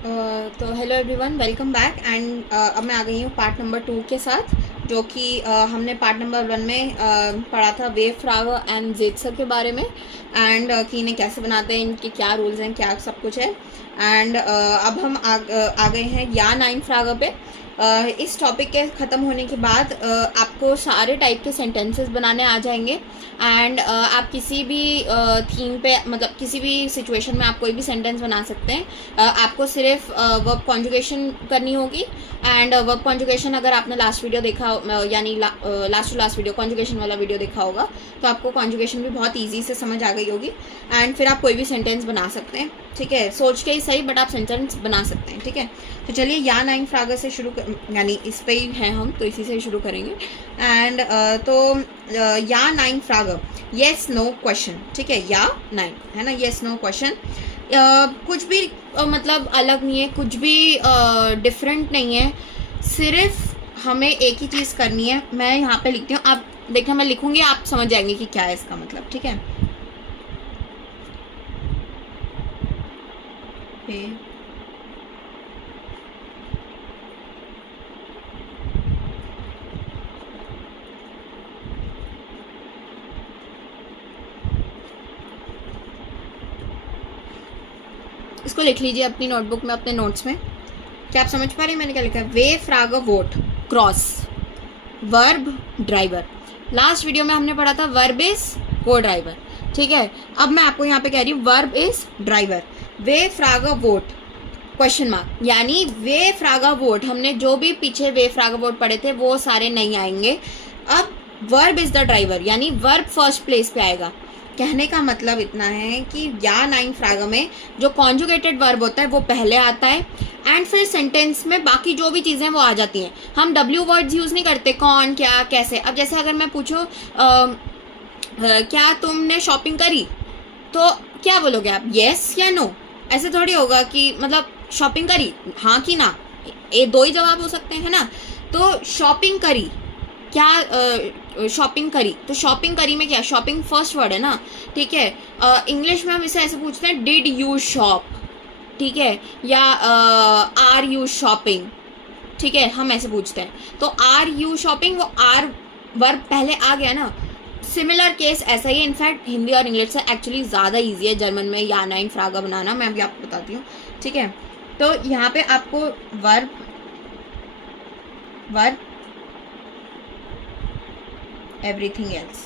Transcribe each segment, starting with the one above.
तो hello everyone, welcome back. And अब मैं आ गई हूँ पार्ट नंबर 2 के साथ, जो कि हमने पार्ट नंबर 1 में पढ़ा था वेव फ्रागर एंड जेट्सर के बारे में, एंड कि इन्हें कैसे बनाते हैं, इनके क्या रूल्स हैं, क्या सब कुछ है। एंड अब हम आ गए हैं या नाइन फ्रागर पे। इस टॉपिक के ख़त्म होने के बाद आपको सारे टाइप के सेंटेंसेस बनाने आ जाएंगे। एंड आप किसी भी थीम पे, मतलब किसी भी सिचुएशन में आप कोई भी सेंटेंस बना सकते हैं। आपको सिर्फ वर्ब कॉन्जुगेशन करनी होगी। एंड वर्ब कॉन्जुगेशन अगर आपने लास्ट वीडियो देखा, यानी last to last video conjugation वाला वीडियो देखा होगा, तो आपको कॉन्जुगेशन भी बहुत ईजी से समझ आ गई होगी। एंड फिर आप कोई भी सेंटेंस बना सकते हैं, ठीक है। सोच के ही सही, बट आप सेंटेंस बना सकते हैं, ठीक है। तो चलिए या नाइन फ्रागर से शुरू यानी इस पे ही हैं हम, तो इसी से शुरू करेंगे। एंड या नाइन फ्रागर, येस नो क्वेश्चन, ठीक है। या नाइन है ना, येस नो क्वेश्चन। कुछ भी मतलब अलग नहीं है, कुछ भी डिफरेंट नहीं है, सिर्फ हमें एक ही चीज़ करनी है। मैं यहाँ पे लिखती हूँ, आप देखना मैं लिखूंगी, आप समझ जाएंगे कि क्या है इसका मतलब, ठीक है। इसको लिख लीजिए अपनी नोटबुक में, अपने नोट्स में। क्या आप समझ पा रहे हैं मैंने क्या लिखा है? वे फ्रागर वोट क्रॉस वर्ब ड्राइवर। लास्ट वीडियो में हमने पढ़ा था वर्ब इज को ड्राइवर, ठीक है। अब मैं आपको यहाँ पे कह रही हूँ वर्ब इज ड्राइवर। वे फ्रागर वोट क्वेश्चन मार्क, यानी वे फ्रागर वोट, हमने जो भी पीछे वे फ्रागर वोट पढ़े थे वो सारे नहीं आएंगे। अब वर्ब इज द ड्राइवर, यानी वर्ब फर्स्ट प्लेस पे आएगा। कहने का मतलब इतना है कि या नाइन फ्रागर में जो कॉन्जुगेटेड वर्ब होता है वो पहले आता है, एंड फिर सेंटेंस में बाकी जो भी चीज़ें वो आ जाती हैं। हम डब्ल्यू वर्ड्स यूज़ नहीं करते, कौन, क्या, कैसे। अब जैसे अगर मैं पूछूं क्या तुमने शॉपिंग करी, तो क्या बोलोगे आप, येस या नो? ऐसे थोड़ी होगा कि मतलब शॉपिंग करी, हाँ कि ना, ये दो ही जवाब हो सकते हैं, है ना। तो शॉपिंग करी, क्या शॉपिंग करी, तो शॉपिंग करी में क्या, शॉपिंग फर्स्ट वर्ड है ना, ठीक है। इंग्लिश में हम इसे ऐसे पूछते हैं, डिड यू शॉप, ठीक है, या आर यू शॉपिंग, ठीक है, हम ऐसे पूछते हैं। तो आर यू शॉपिंग, वो आर वर्ब पहले आ गया ना। सिमिलर केस ऐसा ही है। इनफैक्ट हिंदी और इंग्लिश से एक्चुअली ज़्यादा ईजी है जर्मन में या नाइन फ्रागर बनाना, मैं अभी आपको बताती हूँ, ठीक है। तो यहाँ पे आपको वर्ब एवरीथिंग एल्स,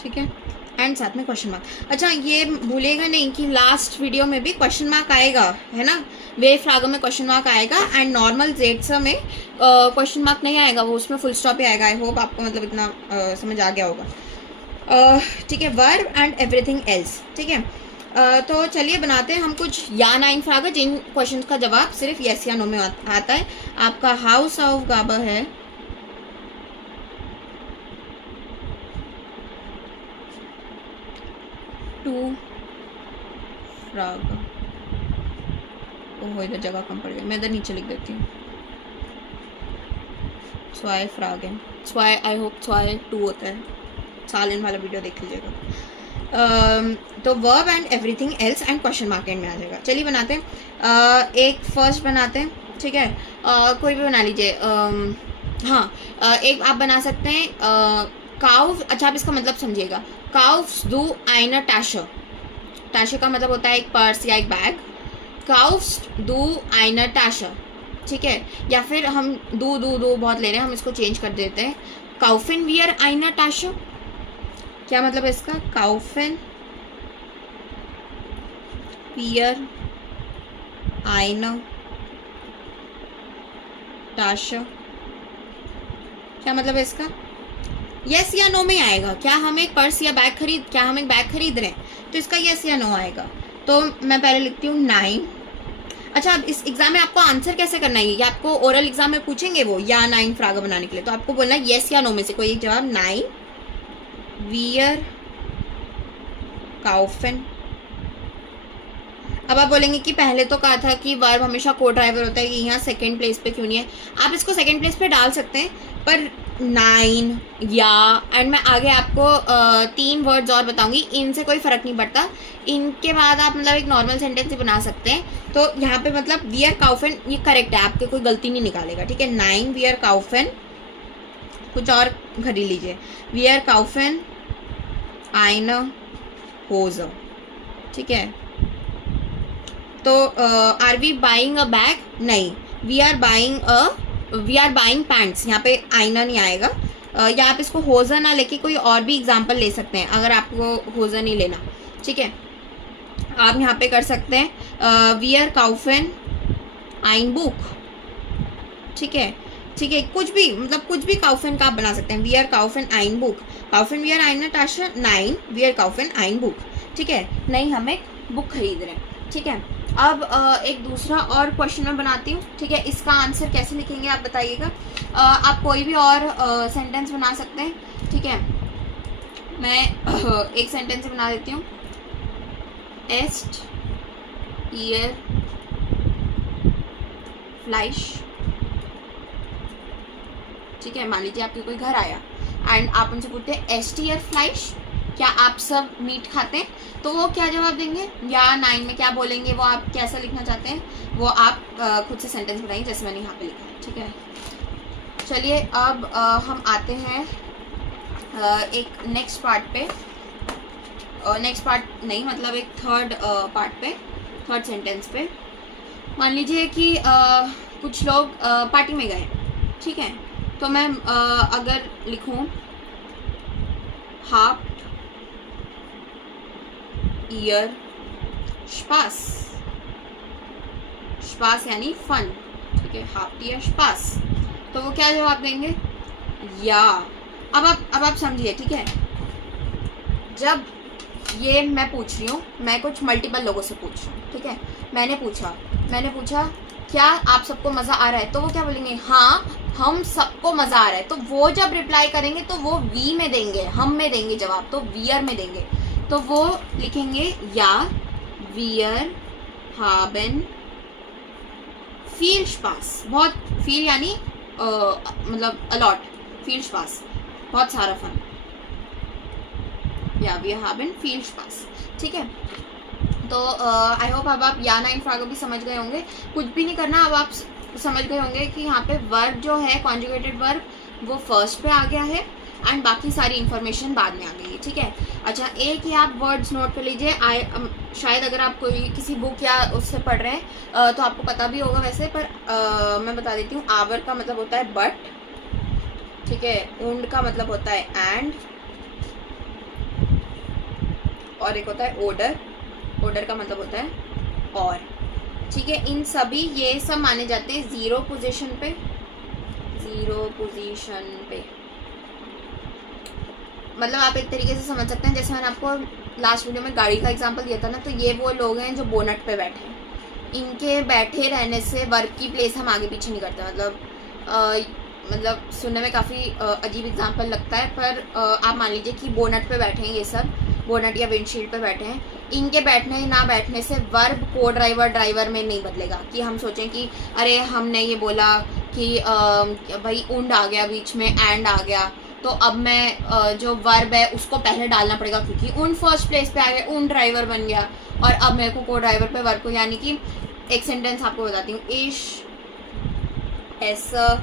ठीक है, एंड साथ में क्वेश्चन मार्क। अच्छा, ये भूलिएगा नहीं कि लास्ट वीडियो में भी क्वेश्चन मार्क आएगा, है ना। वे फ्रागर में क्वेश्चन मार्क आएगा, एंड नॉर्मल जेट्सर में क्वेश्चन मार्क नहीं आएगा, वो उसमें फुल स्टॉप ही आएगा। आई होप आपको मतलब इतना समझ आ गया होगा, ठीक है। वर्ब एंड एवरीथिंग एल्स, ठीक है। तो चलिए बनाते हैं हम कुछ या नाइन फ्रागर जिन क्वेश्चन का जवाब सिर्फ यस या नो में आता है। आपका हाउस ऑफ गाबा है टू फ्रागर। ओहो, इधर जगह कम पड़ गई, मैं इधर नीचे लिख देती हूँ। स्वाय फ्रागेन, स्वाय, आई होप स्वाय 2 होता है, सालन वाला वीडियो देख लीजिएगा। तो verb and everything else and question mark and में आ जाएगा। चलिए बनाते हैं, एक फर्स्ट बनाते हैं, ठीक है। कोई भी बना लीजिए। हाँ, एक आप बना सकते हैं काउफ। अच्छा, आप इसका मतलब समझिएगा। काउफ्स डू आइना टैशर, टैशर का मतलब होता है एक पर्स या एक बैग। काउफ्स डू आइना टैशर, ठीक है। या फिर हम दू बहुत ले रहे हैं, हम इसको चेंज कर देते हैं, काउफिन वियर आइना टैशर। क्या मतलब है इसका? काउफिन वियर आइना टैशर, क्या मतलब है इसका? यस या नो में आएगा। क्या हम एक पर्स या बैग खरीद रहे हैं, तो इसका यस या नो आएगा। तो मैं पहले लिखती हूँ नाइन। अच्छा, अब इस एग्जाम में आपको आंसर कैसे करना है, या आपको ओरल एग्जाम में पूछेंगे वो या नाइन फ्रागर बनाने के लिए, तो आपको बोलना है यस या नो में से कोई एक जवाब। नाइन वियर काउफिन। अब आप बोलेंगे कि पहले तो कहा था कि वर्ब हमेशा को ड्राइवर होता है, कि यहाँ सेकंड प्लेस पे क्यों नहीं है। आप इसको सेकंड प्लेस पे डाल सकते हैं, पर नाइन, या, एंड मैं आगे आपको 3 वर्ड्स और बताऊंगी, इनसे कोई फ़र्क नहीं पड़ता, इनके बाद आप मतलब एक नॉर्मल सेंटेंस ही बना सकते हैं। तो यहाँ पे मतलब वी आर काउफेन ये करेक्ट है, आपके कोई गलती नहीं निकालेगा, ठीक है। 9 वी आर काउफेन, कुछ और खरीद लीजिए, वी आर काउफेन आइन होज, ठीक है। तो are we buying a bag, नहीं, वी आर बाइंग पैंट्स, यहाँ पे आईना नहीं आएगा, या आप इसको होजर ना लेके कोई और भी एग्जाम्पल ले सकते हैं अगर आपको होजर नहीं लेना, ठीक है। आप यहाँ पे कर सकते हैं वी आर काउफेन आइन बुक, ठीक है, ठीक है, कुछ भी मतलब कुछ भी काउफेन का आप बना सकते हैं। वी आर काउफेन आइन बुक, काउफेन वी आर आइन टाशा, 9 वी आर काउफेन आइन बुक, ठीक है। नहीं, हम एक बुक खरीद रहे हैं, ठीक है। अब एक दूसरा और क्वेश्चन मैं बनाती हूँ, ठीक है। इसका आंसर कैसे लिखेंगे आप बताइएगा। आप कोई भी और सेंटेंस बना सकते हैं, ठीक है। मैं एक सेंटेंस बना देती हूँ, एस्ट ईयर फ्लाइश, ठीक है। मान लीजिए आपके कोई घर आया एंड आप उनसे पूछते हैं एस्ट ईयर फ्लाइश, क्या आप सब मीट खाते हैं, तो वो क्या जवाब देंगे, या 9 में क्या बोलेंगे, वो आप कैसा लिखना चाहते हैं वो आप खुद से सेंटेंस बनाइए जैसे मैंने यहाँ पे लिखा है, ठीक है। चलिए अब हम आते हैं एक नेक्स्ट पार्ट पे, नेक्स्ट पार्ट नहीं मतलब एक थर्ड पार्ट पे, थर्ड सेंटेंस पे। मान लीजिए कि कुछ लोग पार्टी में गए, ठीक है। तो मैं अगर लिखूं हाफ ईयर स्पास, स्पास यानी फन, ठीक है, हाफ ईयर स्पास, तो वो क्या जवाब देंगे, या। अब आप समझिए, ठीक है। जब ये मैं पूछ रही हूँ, मैं कुछ मल्टीपल लोगों से पूछ रही हूँ, ठीक है। मैंने पूछा क्या आप सबको मज़ा आ रहा है, तो वो क्या बोलेंगे, हाँ हम सबको मज़ा आ रहा है। तो वो जब रिप्लाई करेंगे तो वो वी में देंगे, हम में देंगे जवाब, तो वियर में देंगे, तो वो लिखेंगे या वियर हाबेन फील स्पास, बहुत फील यानी मतलब अलॉट, फील स्पास बहुत सारा फन, या वियर हाबेन फील स्पास, ठीक है। तो आई होप अब आप या 9 फ्रागो भी समझ गए होंगे, कुछ भी नहीं करना। अब आप समझ गए होंगे कि यहाँ पे वर्ब जो है कॉन्जुगेटेड वर्ब वो फर्स्ट पे आ गया है एंड बाकी सारी इन्फॉर्मेशन बाद में आ गई है, ठीक है। अच्छा, एक ही आप वर्ड्स नोट कर लीजिए। शायद अगर आप कोई किसी बुक या उससे पढ़ रहे हैं तो आपको पता भी होगा वैसे, पर मैं बता देती हूँ। आवर का मतलब होता है बट, ठीक है। उंड का मतलब होता है एंड, और एक होता है ओडर, ओडर का मतलब होता है और, ठीक है। इन सभी ये सब माने जाते हैं जीरो पोजीशन पे, जीरो पोजीशन पे। मतलब आप एक तरीके से समझ सकते हैं, जैसे मैंने आपको लास्ट वीडियो में गाड़ी का एग्जांपल दिया था ना, तो ये वो लोग हैं जो बोनट पे बैठे हैं। इनके बैठे रहने से वर्ब की प्लेस हम आगे पीछे नहीं करते। मतलब सुनने में काफ़ी अजीब एग्जांपल लगता है, पर आप मान लीजिए कि बोनट पे बैठे हैं, ये सब बोनट या विंडशील्ड पे बैठे हैं। इनके बैठने ना बैठने से वर्ब को ड्राइवर में नहीं बदलेगा कि हम सोचें कि अरे हमने ये बोला कि भाई उंड आ गया बीच में, एंड आ गया, तो अब मैं जो वर्ब है उसको पहले डालना पड़ेगा क्योंकि उन फर्स्ट प्लेस पे आ गया, उन ड्राइवर बन गया, और अब मेरे को को ड्राइवर पे वर्ब को, यानी कि एक सेंटेंस आपको बताती हूँ। इश ऐसा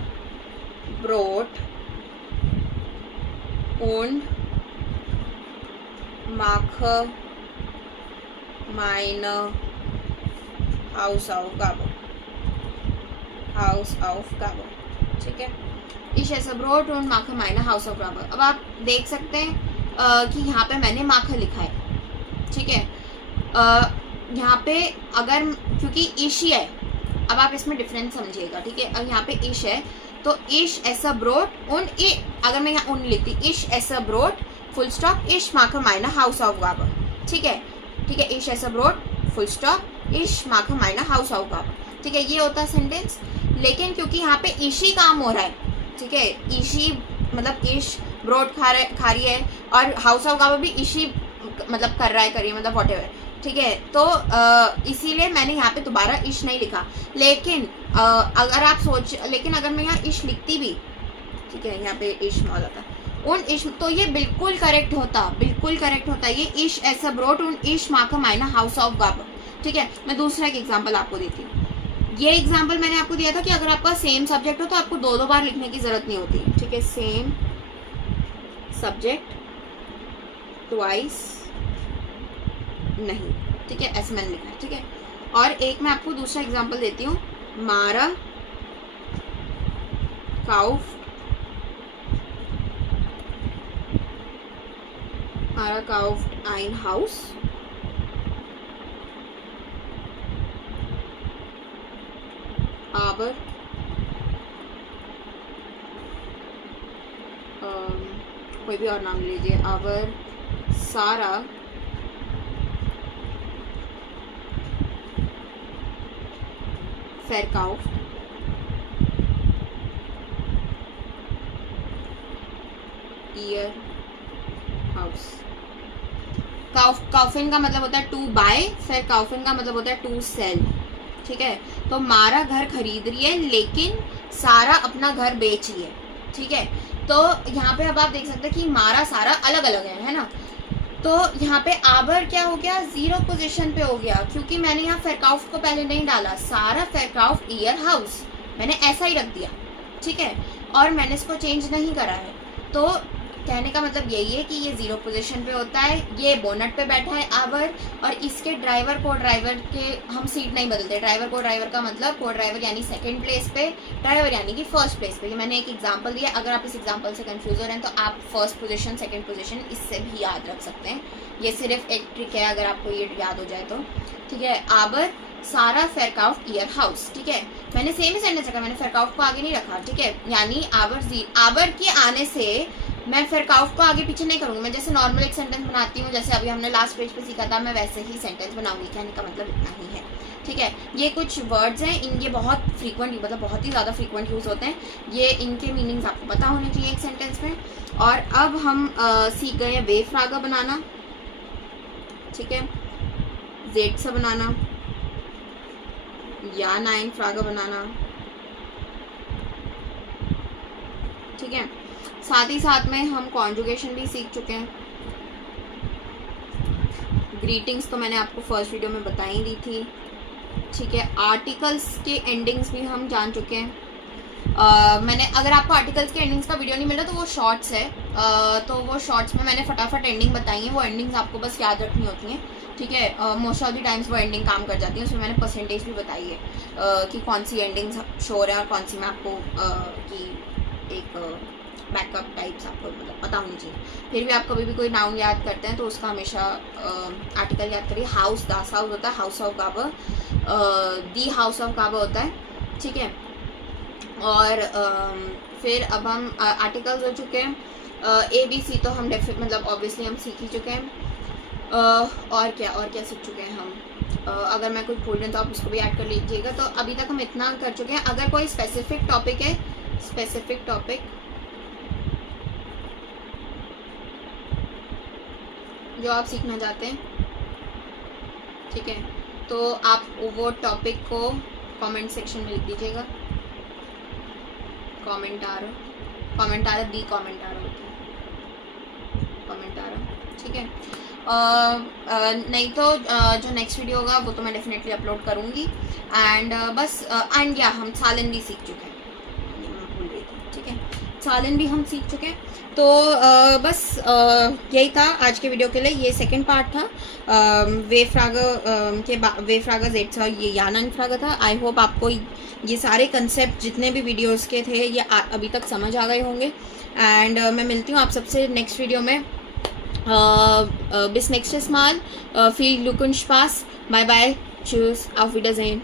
brought und mache meine Hausaufgabe, Hausaufgabe, ठीक है। Ich esse Brot und mache meine Hausaufgabe। अब आप देख सकते हैं कि यहाँ पे मैंने माखा लिखा है, ठीक है। यहाँ पे अगर क्योंकि इश ही है, अब आप इसमें डिफरेंस समझिएगा, ठीक है। अब यहाँ पे इश है तो इश ऐसा ब्रोट उन, अगर मैं यहाँ उन लिखती इश ऐसा ब्रोट फुल स्टॉप इश माखा माइना हाउस ऑफ गाबा, ठीक है, ठीक है। इश ऐसा ब्रोट फुल स्टॉप इश माखा माइना हाउस ऑफ गाबा, ठीक है। ये होता है सेंटेंस, लेकिन क्योंकि यहाँ पे इशी काम हो रहा है, ठीक है, इशी मतलब इश ब्रोट खा रही है और हाउस ऑफ गाबा भी इशी मतलब कर रहा है, करिए मतलब वॉट एवर, ठीक है। तो इसीलिए मैंने यहाँ पे दोबारा इश नहीं लिखा। लेकिन अगर आप लेकिन अगर मैं यहाँ इश लिखती भी, ठीक है, यहाँ पे इश मॉल आता है उन इश, तो ये बिल्कुल करेक्ट होता ये इश ऐसा ब्रोट उन इश माका माइना हाउस ऑफ गाबा। ठीक है, मैं दूसरा एक एग्जांपल आपको देती हूँ। ये एग्जांपल मैंने आपको दिया था कि अगर आपका सेम सब्जेक्ट हो तो आपको दो बार लिखने की जरूरत नहीं होती। ठीक है, सेम सब्जेक्ट ट्वाइस नहीं। ठीक है, ऐसे मैंने लिखना है। ठीक है, और एक मैं आपको दूसरा एग्जांपल देती हूँ, मारा kauft ein Haus aber कोई भी और नाम लीजिए, aber Sarah verkauft ihr हाउस। काउफिन का मतलब होता है टू बाय, फिर काउफिन का मतलब होता है टू सेल। ठीक है, तो मारा घर खरीद रही है लेकिन सारा अपना घर बेच रही है। ठीक है, तो यहाँ पे अब आप देख सकते हैं कि मारा सारा अलग अलग है ना। तो यहाँ पे आबर क्या हो गया, जीरो पोजीशन पे हो गया, क्योंकि मैंने यहाँ फेरकाउफ को पहले नहीं डाला। सारा फेरकाउफ ईयर हाउस मैंने ऐसा ही रख दिया। ठीक है, और मैंने इसको चेंज नहीं करा है। तो कहने का मतलब यही है कि ये जीरो पोजीशन पे होता है, ये बोनट पे बैठा है आवर, और इसके ड्राइवर को ड्राइवर के हम सीट नहीं बदलते। ड्राइवर को ड्राइवर का मतलब को ड्राइवर यानी सेकंड प्लेस पे, ड्राइवर यानी कि फर्स्ट प्लेस पे। ये मैंने एक एग्जांपल दिया, अगर आप इस एग्जांपल से कंफ्यूज हो रहे हैं तो आप फर्स्ट पोजीशन सेकंड पोजीशन इससे भी याद रख सकते हैं। ये सिर्फ एक ट्रिक है अगर आपको ये याद हो जाए तो। ठीक है, आबर सारा फेरकाउफ ईयर हाउस। ठीक है, मैंने सेम ही सेंटेंस रखा, मैंने फेरकाउफ को आगे नहीं रखा। ठीक है, यानी आबर के आने से मैं फेरकाउफ को आगे पीछे नहीं करूँगी। मैं जैसे नॉर्मल एक सेंटेंस बनाती हूँ, जैसे अभी हमने लास्ट पेज पे सीखा था, मैं वैसे ही सेंटेंस बनाऊंगी। कहने का मतलब इतना ही है। ठीक है, ये कुछ वर्ड्स हैं, ये बहुत फ्रीक्वेंट, मतलब बहुत ही ज़्यादा फ्रीक्वेंट यूज़ होते हैं। ये इनके मीनिंग्स आपको पता होने चाहिए एक सेंटेंस में। और अब हम सीख गए वे फ्रागा बनाना। ठीक है, जेड से बनाना, या नाइन फ्रागा बनाना। ठीक है, साथ ही साथ में हम कॉन्जुगेशन भी सीख चुके हैं। ग्रीटिंग्स तो मैंने आपको फर्स्ट वीडियो में बता ही दी थी। ठीक है, आर्टिकल्स के एंडिंग्स भी हम जान चुके हैं। मैंने, अगर आपको आर्टिकल्स के एंडिंग्स का वीडियो नहीं मिला तो वो शॉर्ट्स है, तो वो शॉर्ट्स में मैंने फटाफट एंडिंग बताई है। वो एंडिंग्स आपको बस याद रखनी होती हैं। ठीक है, मोस्ट ऑफ द टाइम्स वो एंडिंग काम कर जाती है। उसमें मैंने परसेंटेज भी बताई है कि कौन सी एंडिंग्स श्योर है और कौन सी मैं आपको कि एक बैकअप टाइप्स आपको मतलब पता होनी चाहिए। फिर भी आप कभी भी कोई नाउन याद करते हैं तो उसका हमेशा आर्टिकल याद करिए। हाउस दास हाउस होता है, हाउस ऑफ गाबा दी हाउस ऑफ गाबा होता है। ठीक है, और फिर अब हम आर्टिकल्स हो चुके हैं। ABC तो हम मतलब ऑब्वियसली हम सीख ही चुके हैं। और क्या सीख चुके हैं हम। अगर मैं कुछ भूल रही हूँ तो आप उसको भी ऐड कर लीजिएगा। तो अभी तक हम इतना कर चुके हैं। अगर कोई स्पेसिफिक टॉपिक है, स्पेसिफिक टॉपिक जो आप सीखना चाहते हैं, ठीक है, तो आप वो टॉपिक को कमेंट सेक्शन में लिख दीजिएगा। कमेंटार दी कमेंटार होता है, कमेंटार। ठीक है, नहीं तो जो नेक्स्ट वीडियो होगा वो तो मैं डेफिनेटली अपलोड करूँगी। एंड बस एंड या हम सालन भी सीख चुके हैं, भूल रही थी। ठीक है, सालन भी हम सीख चुके हैं। तो बस यही था आज के वीडियो के लिए। ये सेकंड पार्ट था वे फ्रागा जेट्स और ये यानन फ्रागा था। आई होप आपको ये सारे कंसेप्ट जितने भी वीडियोस के थे ये अभी तक समझ आ गए होंगे। एंड मैं मिलती हूँ आप सबसे नेक्स्ट वीडियो में। bis nächstes Mal, viel Glück und Spaß. Bye bye, tschüss, auf Wiedersehen.